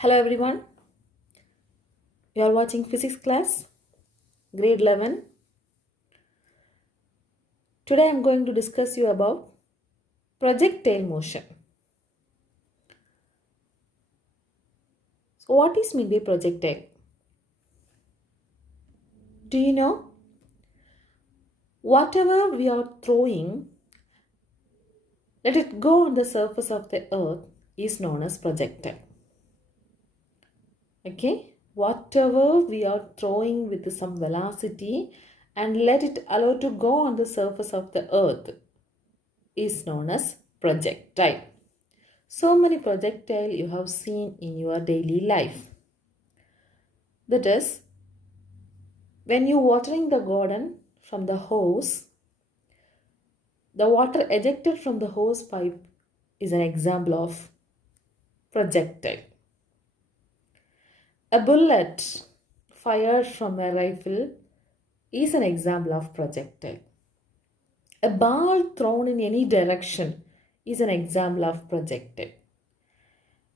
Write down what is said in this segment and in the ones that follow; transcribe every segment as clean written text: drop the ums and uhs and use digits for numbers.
Hello everyone, you are watching physics class, grade 11. Today I am going to discuss you about projectile motion. So what is meant by projectile? Do you know? Whatever we are throwing, let it go on the surface of the earth is known as projectile. Okay? Whatever we are throwing with some velocity and let it allow to go on the surface of the earth is known as projectile. So many projectile you have seen in your daily life. That is, when you watering the garden from the hose, the water ejected from the hose pipe is an example of projectile. A bullet fired from a rifle is an example of projectile. A ball thrown in any direction is an example of projectile.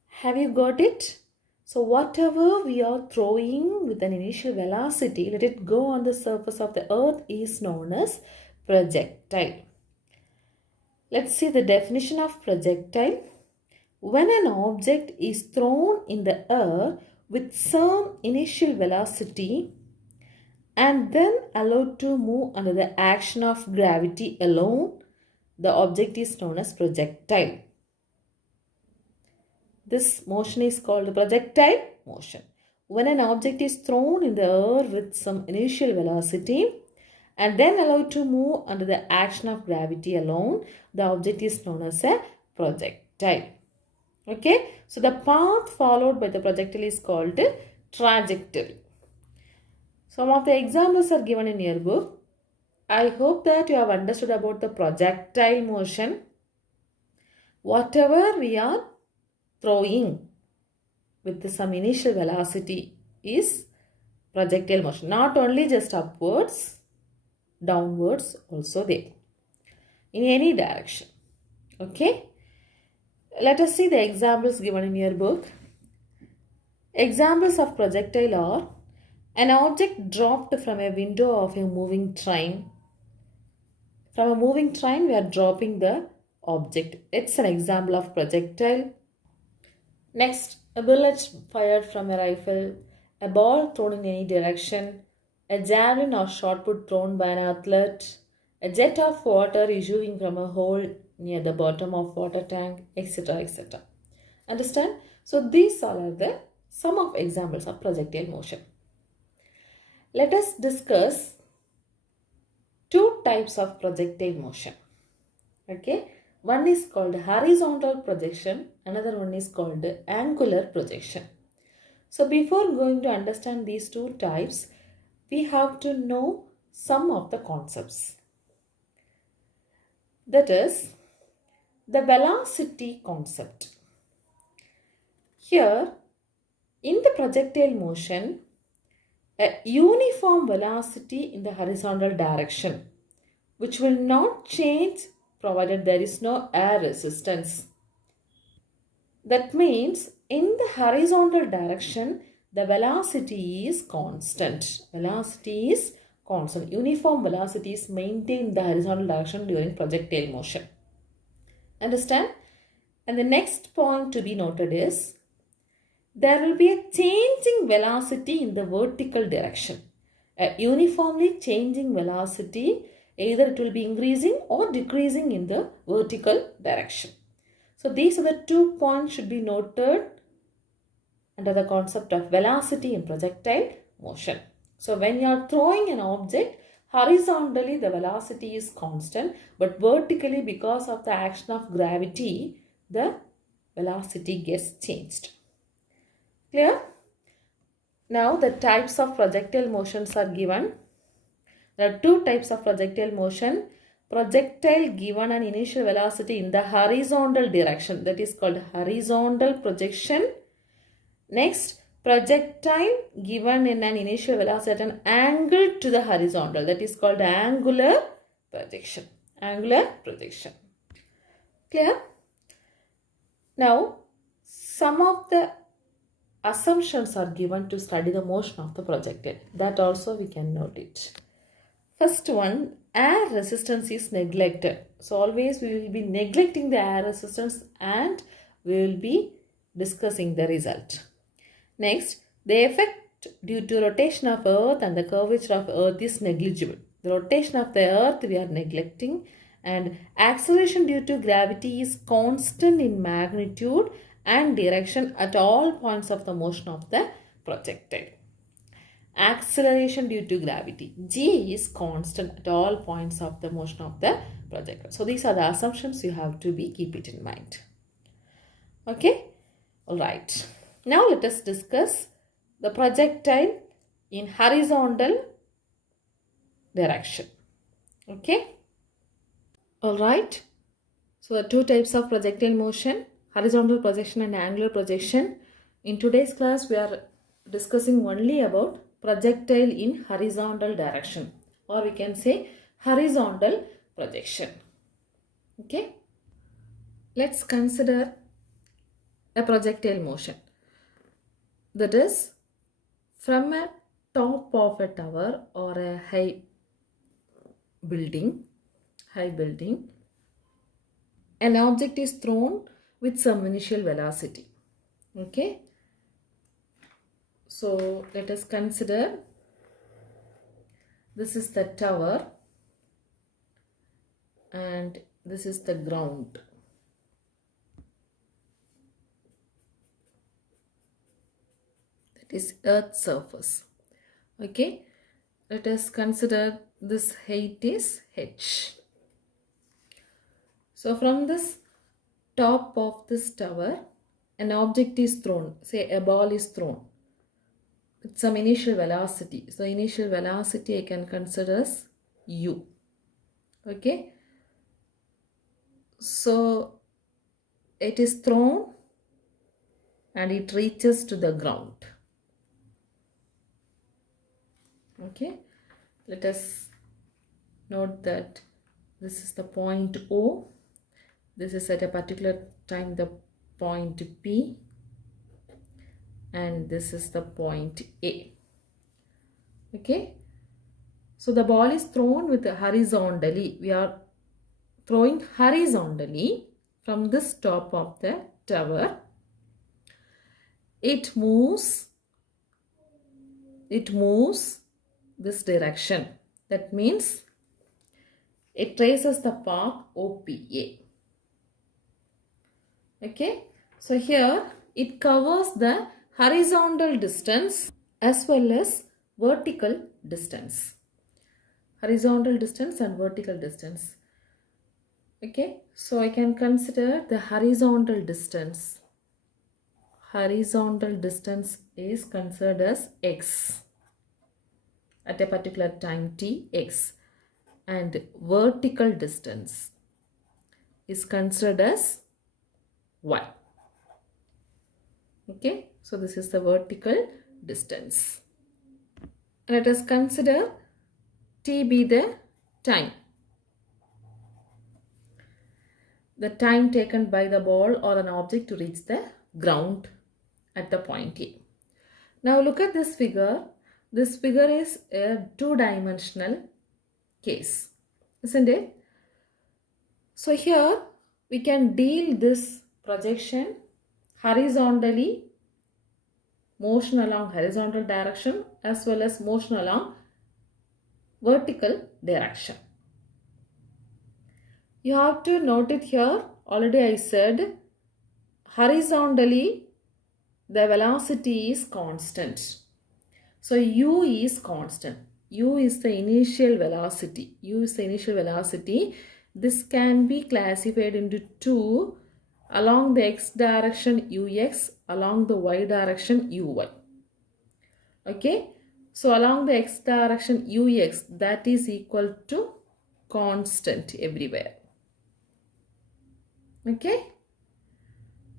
Have you got it? So whatever we are throwing with an initial velocity, let it go on the surface of the earth is known as projectile. Let's see the definition of projectile. When an object is thrown in the air with some initial velocity and then allowed to move under the action of gravity alone, the object is known as projectile. This motion is called projectile motion. When an object is thrown in the air with some initial velocity and then allowed to move under the action of gravity alone, the object is known as a projectile. Okay, so the path followed by the projectile is called trajectory. Some of the examples are given in your book. I hope that you have understood about the projectile motion. Whatever we are throwing with some initial velocity is projectile motion. Not only just upwards, downwards also there. In any direction. Okay. Let us see the examples given in your book. Examples of projectile are an object dropped from a window of a moving train. From a moving train, we are dropping the object. It's an example of projectile. Next, a bullet fired from a rifle, a ball thrown in any direction, a javelin or shot put thrown by an athlete, a jet of water issuing from a hole near the bottom of water tank, etc. etc. Understand? So these all are the some of examples of projectile motion. Let us discuss two types of projectile motion. Okay, one is called horizontal projection, another one is called angular projection. So before going to understand these two types, we have to know some of the concepts. That is the velocity concept. Here in the projectile motion, a uniform velocity in the horizontal direction which will not change provided there is no air resistance. That means in the horizontal direction the velocity is constant. Velocity is constant. Uniform velocity is maintained in the horizontal direction during projectile motion. Understand? And the next point to be noted is there will be a changing velocity in the vertical direction. A uniformly changing velocity, either it will be increasing or decreasing in the vertical direction. So these are the 2 points should be noted under the concept of velocity in projectile motion. So when you are throwing an object, horizontally the velocity is constant, but vertically because of the action of gravity, the velocity gets changed. Clear? Now the types of projectile motions are given. There are two types of projectile motion. Projectile given an initial velocity in the horizontal direction, that is called horizontal projection. Next, projectile given in an initial velocity at an angle to the horizontal, that is called angular projection. Angular projection. Clear? Now, some of the assumptions are given to study the motion of the projectile. That also we can note it. First one, air resistance is neglected. So always we will be neglecting the air resistance and we will be discussing the result. Next, the effect due to rotation of earth and the curvature of earth is negligible. The rotation of the earth we are neglecting, and acceleration due to gravity is constant in magnitude and direction at all points of the motion of the projectile. Acceleration due to gravity, G, is constant at all points of the motion of the projectile. So these are the assumptions you have to keep it in mind. Okay, all right. Now let us discuss the projectile in horizontal direction. Okay, all right. So the two types of projectile motion, horizontal projection and angular projection. In today's class we are discussing only about projectile in horizontal direction, or we can say horizontal projection. Okay, let's consider a projectile motion, that is from a top of a tower or a high building, an object is thrown with some initial velocity. Okay, so let us consider this is the tower and this is the ground. That is earth's surface. Okay, let us consider this height is h. So from this top of this tower, an object is thrown, say a ball is thrown with some initial velocity. So initial velocity I can consider as u. Okay, so it is thrown and it reaches to the ground. Okay, let us note that this is the point O. This is at a particular time the point P, and this is the point A. Okay, so the ball is thrown with horizontally. We are throwing horizontally from this top of the tower. It moves this direction. That means it traces the path OPA. Okay, so here it covers the horizontal distance as well as vertical distance. Horizontal distance and vertical distance. Okay, so I can consider the horizontal distance. Horizontal distance is considered as x at a particular time t, x, and vertical distance is considered as y. Okay, so this is the vertical distance. Let us consider t be the time. The time taken by the ball or an object to reach the ground at the point A. Now look at this figure. This figure is a two-dimensional case, isn't it? So here we can deal this projection horizontally, motion along horizontal direction, as well as motion along vertical direction. You have to note it here. Already I said horizontally the velocity is constant. So u is constant. U is the initial velocity. U is the initial velocity. This can be classified into two: along the x direction ux, along the y direction uy. Okay, so along the x direction ux, that is equal to constant everywhere. Okay,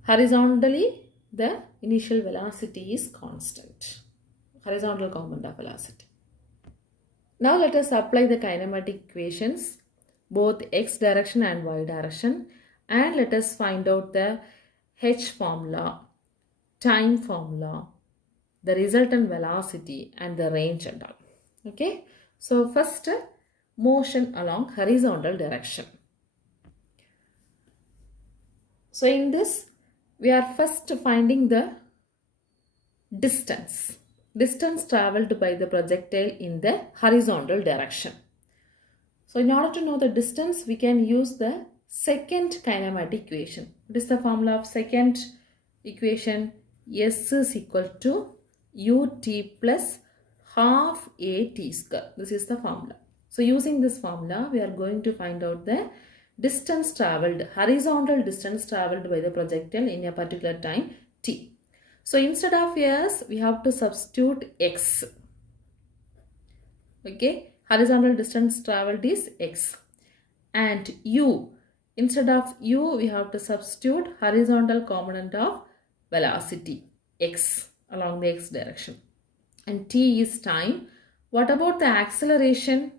horizontally the initial velocity is constant, horizontal component of velocity. Now let us apply the kinematic equations, both x direction and y direction, and let us find out the h formula. time formula, the resultant velocity and the range and all. Okay. So first, motion along horizontal direction. So in this, we are first finding the distance traveled by the projectile in the horizontal direction. So in order to know the distance, we can use the second kinematic equation. What is the formula of second equation? S is equal to ut plus half at square. This is the formula. So using this formula, we are going to find out the distance traveled, horizontal distance traveled by the projectile in a particular time t. So instead of s, we have to substitute x. Okay, horizontal distance traveled is x. And u, instead of u, we have to substitute horizontal component of velocity x along the x direction. And t is time. What about the acceleration?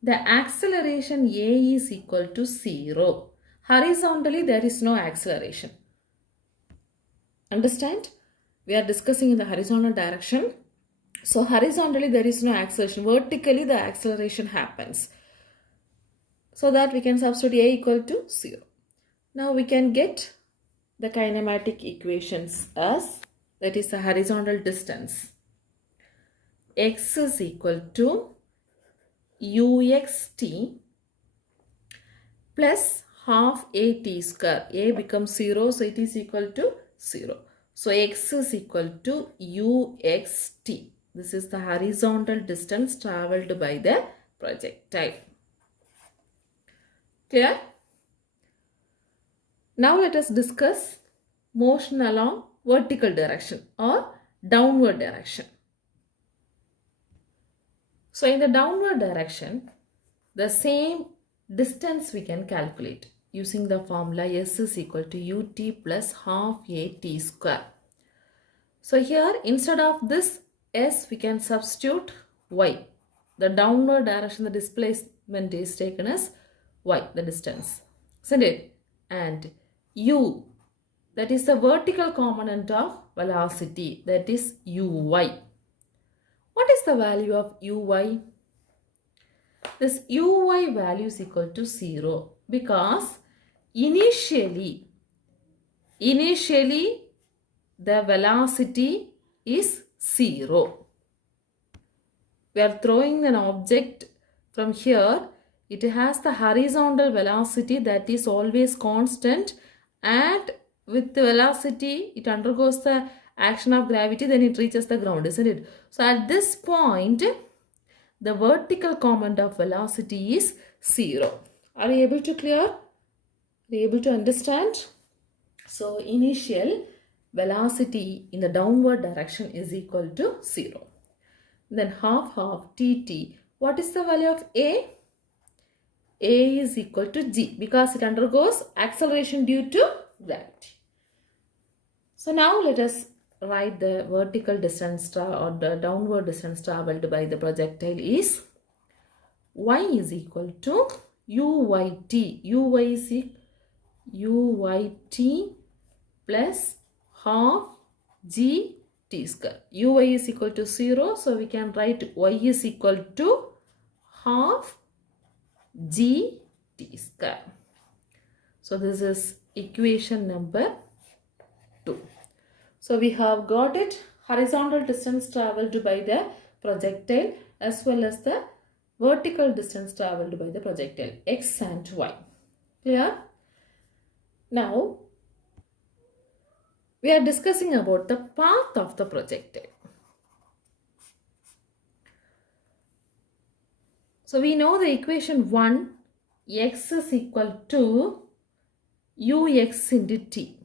The acceleration a is equal to 0. Horizontally, there is no acceleration. Understand? We are discussing in the horizontal direction. So horizontally, there is no acceleration. Vertically, the acceleration happens. So that we can substitute a equal to 0. Now we can get the kinematic equations as, that is the horizontal distance. X is equal to uxt plus half at square. A becomes 0, so it is equal to 0. So x is equal to uxt. This is the horizontal distance traveled by the projectile. Clear? Now let us discuss motion along vertical direction or downward direction. So in the downward direction, the same distance we can calculate using the formula S is equal to ut plus half at square. So here, instead of this S, we can substitute y. The downward direction, the displacement is taken as y, the distance. Isn't it? And u, that is the vertical component of velocity, that is uy. What is the value of uy? This uy value is equal to 0 because initially the velocity is 0. We are throwing an object from here. It has the horizontal velocity that is always constant, and with the velocity it undergoes the action of gravity, then it reaches the ground, isn't it? So at this point, the vertical component of velocity is 0. Are you able to clear? Are you able to understand? So initial velocity in the downward direction is equal to 0. Then half tt. What is the value of a? A is equal to g because it undergoes acceleration due to gravity. So now let us write the vertical distance or the downward distance traveled by the projectile is y is equal to uyt. Uy is uyt plus half gt square. Uy is equal to 0, so we can write y is equal to half gt square. So this is equation number 2. So we have got it, horizontal distance traveled by the projectile as well as the vertical distance traveled by the projectile, x and y. Clear? Now we are discussing about the path of the projectile. So we know the equation 1, x is equal to ux into t.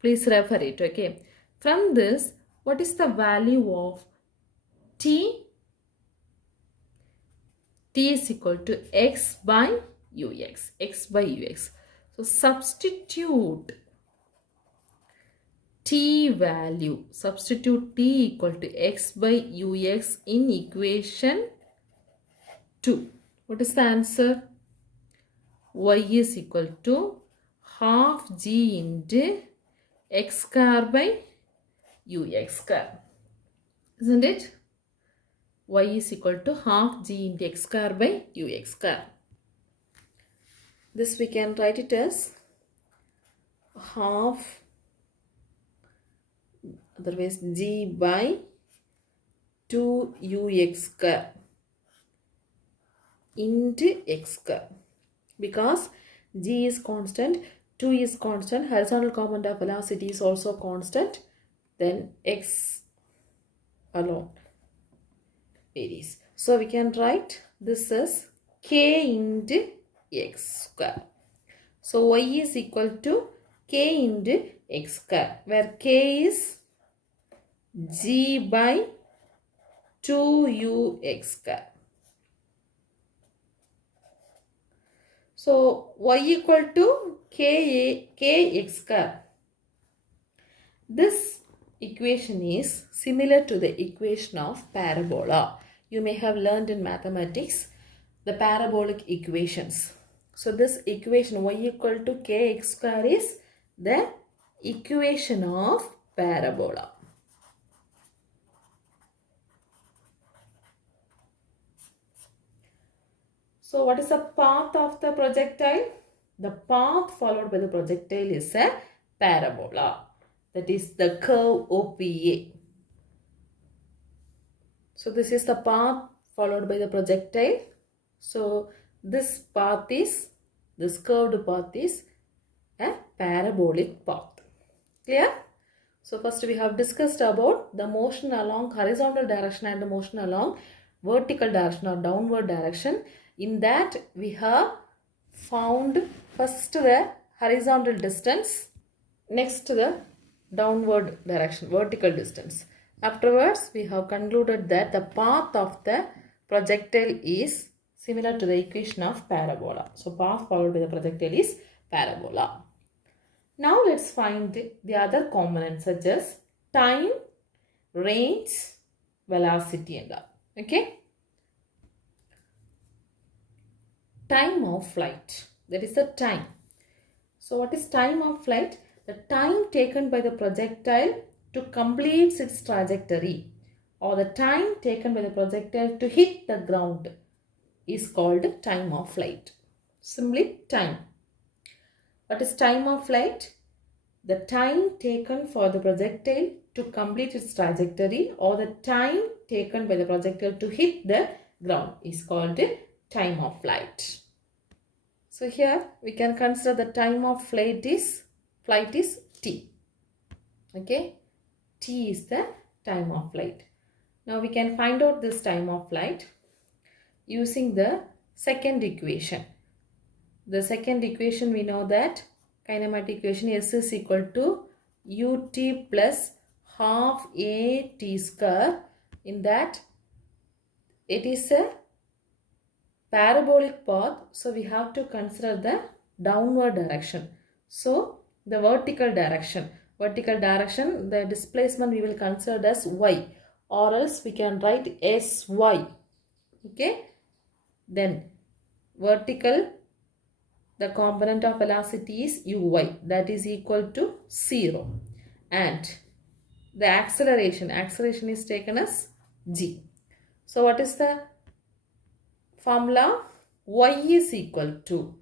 Please refer it, okay. From this, what is the value of t? T is equal to x by ux, x by ux. So substitute t value, substitute t equal to x by ux in equation 2. What is the answer? Y is equal to half g into x square by ux square. Isn't it? Y is equal to half g into x square by ux square. This we can write it as half, otherwise g by 2ux square into x square. Because g is constant, 2 is constant, horizontal component of velocity is also constant, then x alone varies. So we can write this as k into x square. So y is equal to k into x square, where k is g by 2ux square. So y equal to kx square. This equation is similar to the equation of parabola. You may have learned in mathematics the parabolic equations. So this equation y equal to kx square is the equation of parabola. So what is the path of the projectile? The path followed by the projectile is a parabola. That is the curve OPA. So this is the path followed by the projectile. So this curved path is a parabolic path. Clear? So first we have discussed about the motion along horizontal direction and the motion along vertical direction or downward direction. In that we have found first the horizontal distance, next the downward direction, vertical distance. Afterwards we have concluded that the path of the projectile is similar to the equation of parabola. So path followed by the projectile is parabola. Now let's find the other components such as time, range, velocity and all. Okay. Time of flight, that is the time. So what is time of flight? The time taken by the projectile to complete its trajectory, or the time taken by the projectile to hit the ground, is called time of flight. Simply time. What is time of flight? The time taken for the projectile to complete its trajectory, or the time taken by the projectile to hit the ground, is called time of flight. So here we can consider the time of flight is t. Okay, t is the time of flight. Now we can find out this time of flight using the second equation. The second equation, we know that kinematic equation S is equal to ut plus half a t square. In that it is a parabolic path, so we have to consider the downward direction. So the vertical direction, the displacement we will consider as y, or else we can write sy. Okay, then vertical, the component of velocity is uy, that is equal to 0, and the acceleration is taken as g. So what is the formula? Y is equal to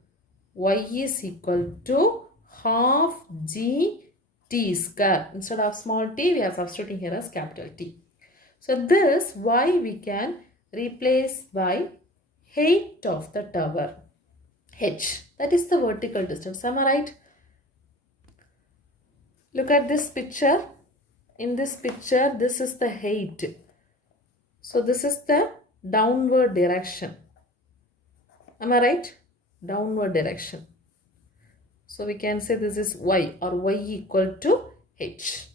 half g t square. Instead of small t, we are substituting here as capital T. So this y we can replace by height of the tower, h. That is the vertical distance. Am I right? Look at this picture. In this picture, this is the height. So this is the downward direction. Am I right? Downward direction. So we can say this is y, or y equal to h.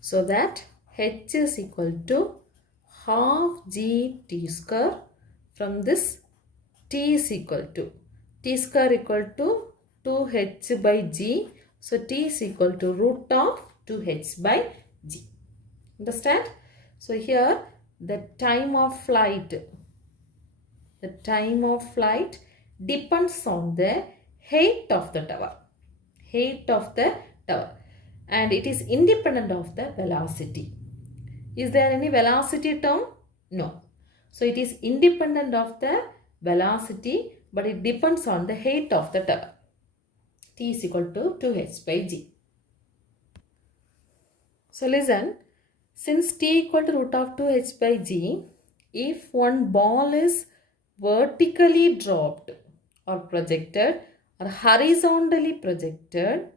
So that h is equal to half g t square. From this, t is equal to, t square equal to 2h by g. So t is equal to root of 2h by g. Understand? So here the time of flight depends on the height of the tower. Height of the tower, and it is independent of the velocity. Is there any velocity term? No. So it is independent of the velocity, but it depends on the height of the tower. T is equal to 2h by g. So listen, since t equal to root of 2h by g, if one ball is vertically dropped or projected or horizontally projected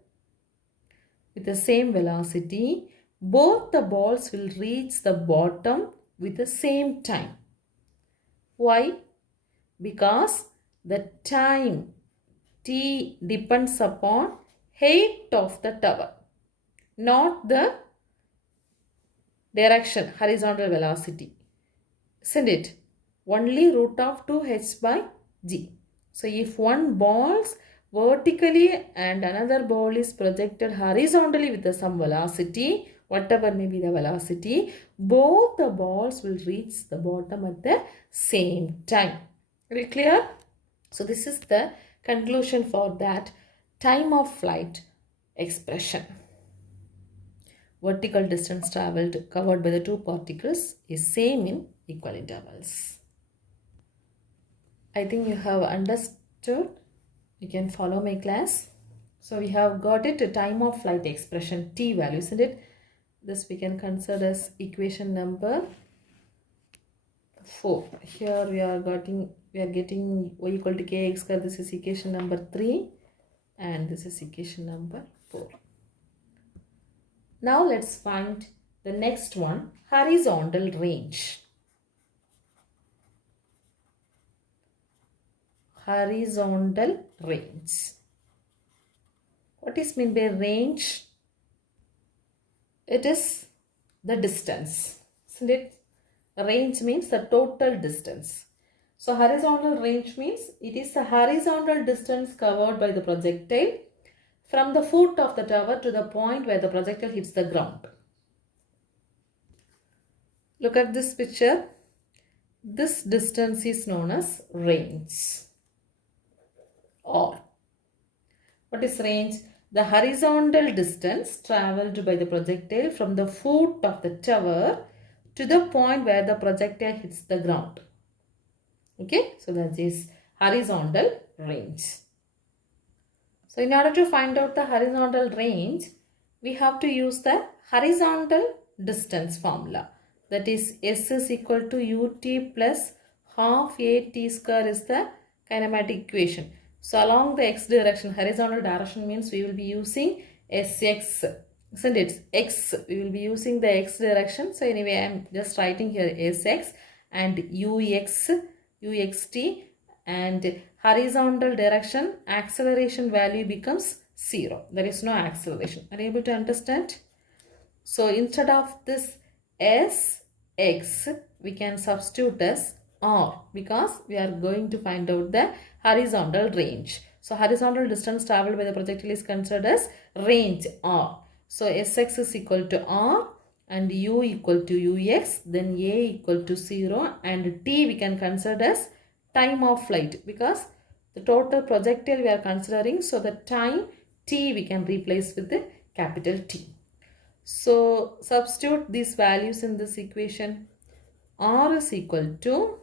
with the same velocity, both the balls will reach the bottom with the same time. Why? Because the time t depends upon height of the tower, not the direction, horizontal velocity. Isn't it? Only root of 2h by g. So if one ball is vertically and another ball is projected horizontally with some velocity, whatever may be the velocity, both the balls will reach the bottom at the same time. Very clear? So this is the conclusion for that time of flight expression. Vertical distance traveled covered by the two particles is same in equal intervals. I think you have understood. You can follow my class. So we have got it, a time of flight expression, t value, isn't it? This we can consider as equation number 4. Here we are getting y equal to kx square. This is equation number 3 and this is equation number 4. Now let's find the next one, horizontal range. Horizontal range. What is meant by range? It is the distance, isn't it? Range means the total distance. So horizontal range means it is the horizontal distance covered by the projectile from the foot of the tower to the point where the projectile hits the ground. Look at this picture. This distance is known as range. Or what is range? The horizontal distance travelled by the projectile from the foot of the tower to the point where the projectile hits the ground. Okay, so that is horizontal range. So in order to find out the horizontal range, we have to use the horizontal distance formula. That is S is equal to ut plus half at square is the kinematic equation. So along the x direction, horizontal direction means we will be using Sx, isn't it? X, we will be using the x direction. So anyway, I am just writing here Sx and Ux, Uxt, and horizontal direction acceleration value becomes 0. There is no acceleration. Are you able to understand? So instead of this Sx, we can substitute as R because we are going to find out the horizontal range. So horizontal distance traveled by the projectile is considered as range R. So Sx is equal to R and U equal to Ux, then A equal to 0, and T we can consider as time of flight because the total projectile we are considering. So the time T we can replace with the capital T. So substitute these values in this equation. R is equal to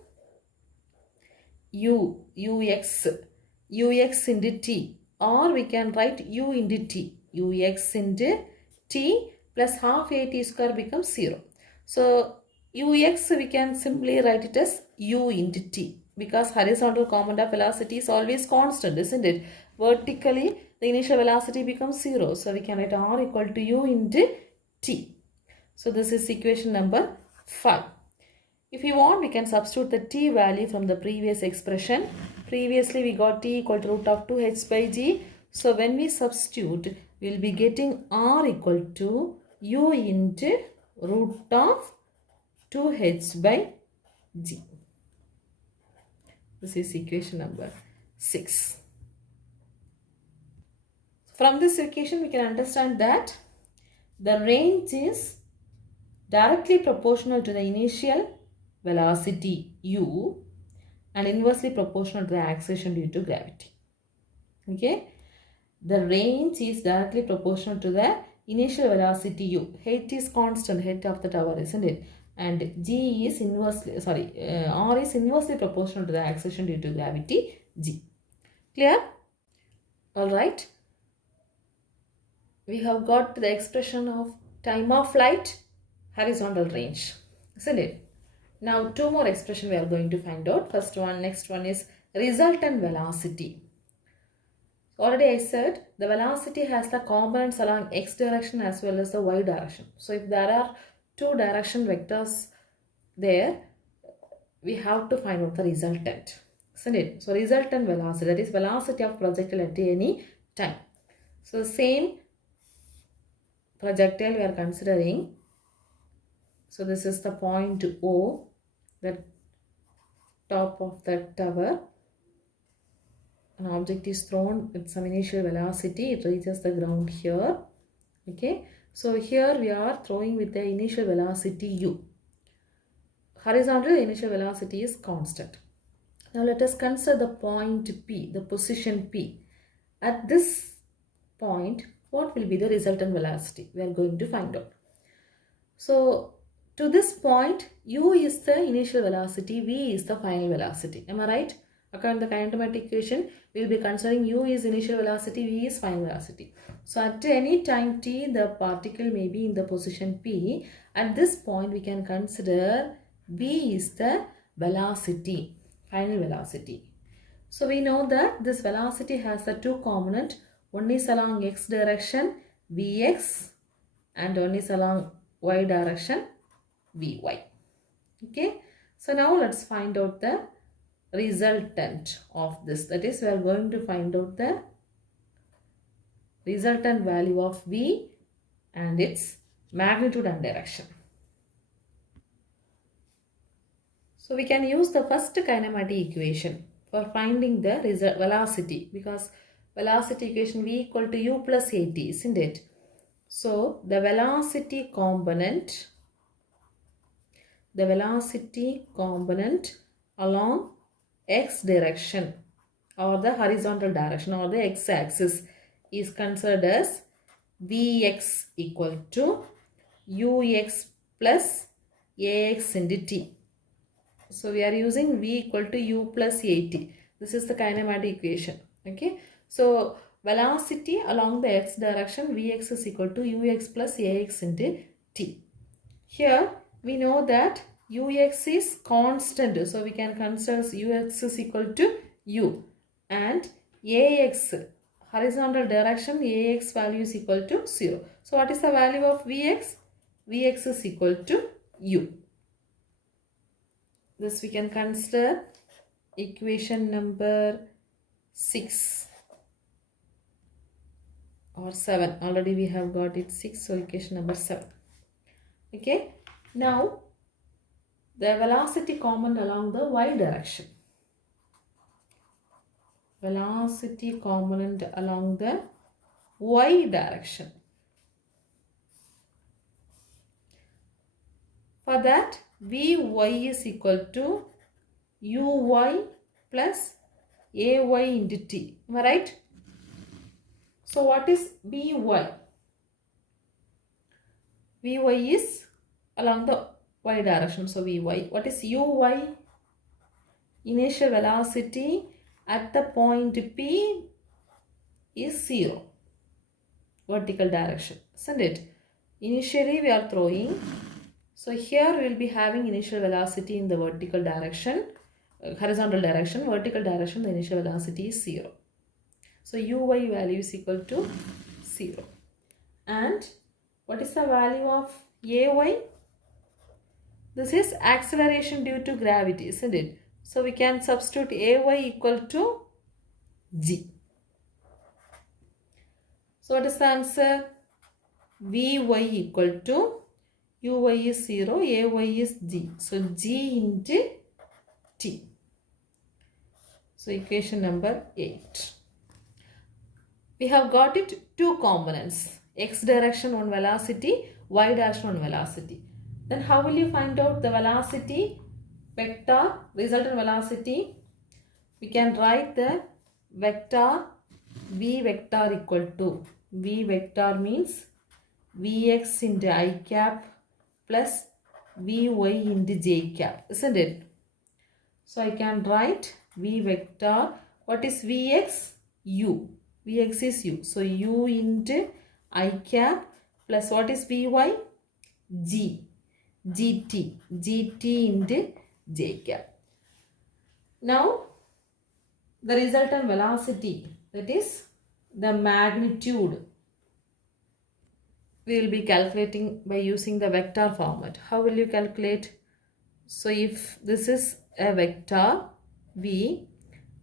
Ux into T, or we can write U into T. Ux into T plus half at square becomes 0. So Ux we can simply write it as U into T because horizontal component of velocity is always constant, isn't it? Vertically the initial velocity becomes 0. So we can write R equal to U into T. So this is equation number 5. If you want, we can substitute the t value from the previous expression. Previously, we got t equal to root of 2h by g. So when we substitute, we will be getting r equal to u into root of 2h by g. This is equation number 6. From this equation, we can understand that the range is directly proportional to the initial velocity u and inversely proportional to the acceleration due to gravity. Okay. the range is directly proportional to the initial velocity u. Height is constant, height of the tower, isn't it? And g is inversely, r is inversely proportional to the acceleration due to gravity g. Clear? Alright. We have got the expression of time of flight, horizontal range, isn't it? Now two more expression we are going to find out. Next one is resultant velocity. Already I said the velocity has the components along x direction as well as the y direction. So if there are two direction vectors there, we have to find out the resultant, isn't it? So resultant velocity, that is velocity of projectile at any time. So the same projectile we are considering. So this is the point O, the top of the tower. An object is thrown with some initial velocity, it reaches the ground here. Okay, so here we are throwing with the initial velocity u. Horizontally, the initial velocity is constant. Now let us consider the point P, the position P. At this point, what will be the resultant velocity? We are going to find out. So to this point, u is the initial velocity, v is the final velocity. Am I right? According to the kinematic equation, we will be considering u is initial velocity, v is final velocity. So at any time t, the particle may be in the position P. At this point, we can consider v is the velocity, final velocity. So we know that this velocity has the two components. One is along x direction, vx, and one is along y direction, vy. Okay. So now let's find out the resultant of this. That is, we are going to find out the resultant value of v and its magnitude and direction. So we can use the first kinematic equation for finding the velocity, because velocity equation v equal to u plus at, isn't it? So the velocity component along x direction or the horizontal direction or the x-axis is considered as vx equal to ux plus ax into t. So we are using v equal to u plus at. This is the kinematic equation. Okay. So velocity along the x direction, vx is equal to ux plus ax into t. Here we know that ux is constant, so we can consider ux is equal to u, and ax, horizontal direction, ax value is equal to 0. So what is the value of vx? Vx is equal to u. This we can consider equation number 6 or 7. Already we have got it 6, so equation number 7. Okay. Now the velocity component along the y direction. Velocity component along the y direction. For that, vy is equal to uy plus ay into t. Am I right? So what is vy? Vy is along the y direction. So vy. What is uy? Initial velocity at the point P is 0. Vertical direction, isn't it? Initially we are throwing. So here we will be having initial velocity in the vertical direction, horizontal direction. Vertical direction, the initial velocity is 0. So uy value is equal to 0. And what is the value of ay? This is acceleration due to gravity, isn't it? So we can substitute ay equal to g. So what is the answer? vy equal to uy is 0, ay is g. So g into t. So equation number 8. We have got it two components. X direction one velocity, y direction one velocity. Then how will you find out the velocity vector, resultant velocity? We can write the vector V vector equal to, V vector means Vx into I cap plus Vy into j cap, isn't it? So I can write V vector. What is Vx? U. Vx is U. So U into I cap plus what is Vy? G. Gt. Gt into j cap. Now the resultant velocity, that is the magnitude, we will be calculating by using the vector format. How will you calculate? So if this is a vector V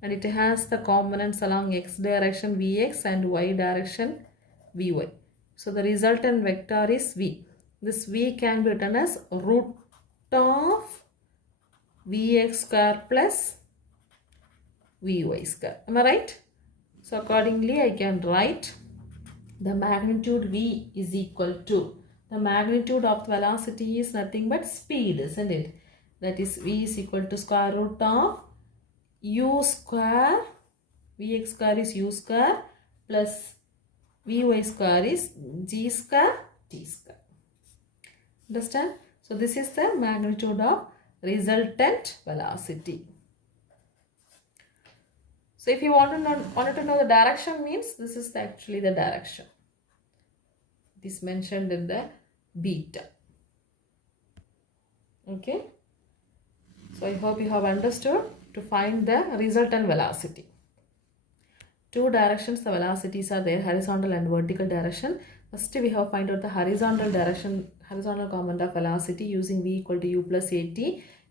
and it has the components along x direction Vx and y direction Vy. So the resultant vector is V. This V can be written as root of Vx square plus Vy square. Am I right? So accordingly I can write the magnitude V is equal to, the magnitude of velocity is nothing but speed, isn't it? That is V is equal to square root of U square, Vx square is U square plus Vy square is G square T square. Understand? So this is the magnitude of resultant velocity. So if you wanted to know the direction, means this is actually the direction. It is mentioned in the beta. Okay. So I hope you have understood to find the resultant velocity. Two directions the velocities are there, horizontal and vertical direction. First we have find out the horizontal direction, horizontal component of velocity using V equal to U plus AT.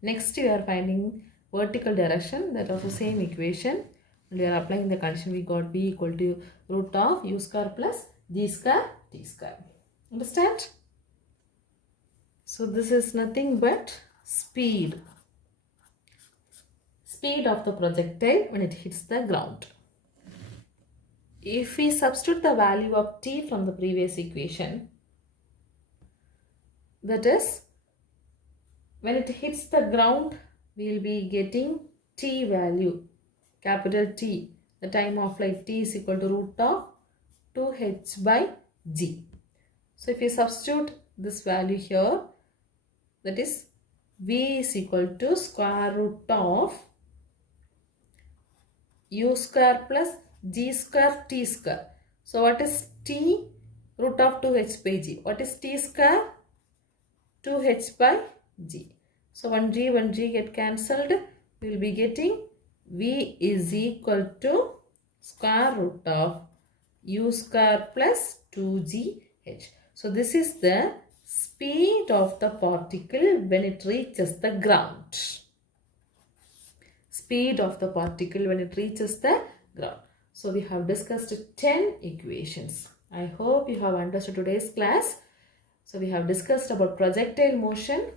Next we are finding vertical direction, that also same equation. And we are applying the condition, we got V equal to root of U square plus G square T square. Understand? So this is nothing but speed. Speed of the projectile when it hits the ground. If we substitute the value of t from the previous equation, that is, when it hits the ground, we will be getting t value, capital T. The time of flight t is equal to root of 2h by g. So if you substitute this value here, that is v is equal to square root of u square plus g square t square. So what is t? Root of 2h by g. What is t square? 2h by g. So 1g get cancelled. We will be getting v is equal to square root of u square plus 2gh. So this is the speed of the particle when it reaches the ground. Speed of the particle when it reaches the ground. So we have discussed 10 equations. I hope you have understood today's class. So we have discussed about projectile motion.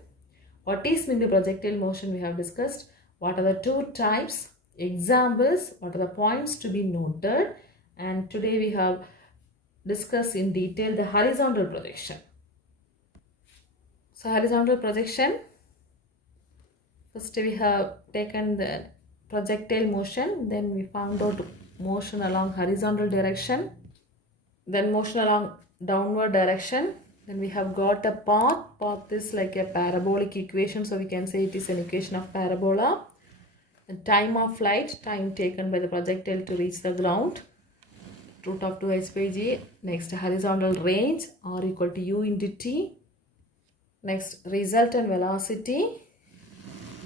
What is mean by projectile motion we have discussed. What are the two types, examples, what are the points to be noted. And today we have discussed in detail the horizontal projection. So horizontal projection, first we have taken the projectile motion, then we found out motion along horizontal direction, then motion along downward direction, then we have got a path. Path is like a parabolic equation, so we can say it is an equation of parabola. The time of flight, time taken by the projectile to reach the ground, root of 2h by g. Next, horizontal range, r equal to u into t. Next, resultant velocity,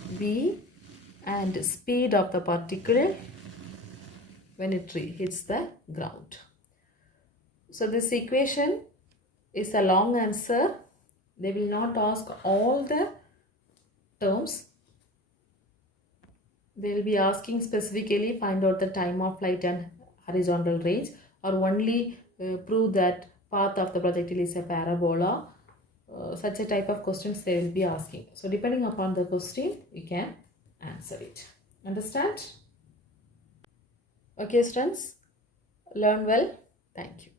v, and speed of the particle when it hits the ground. So this equation is a long answer. They will not ask all the terms. They will be asking specifically find out the time of flight and horizontal range, or only prove that path of the projectile is a parabola. Such a type of questions they will be asking. So depending upon the question, we can answer it. Understand? Okay, students, learn well. Thank you.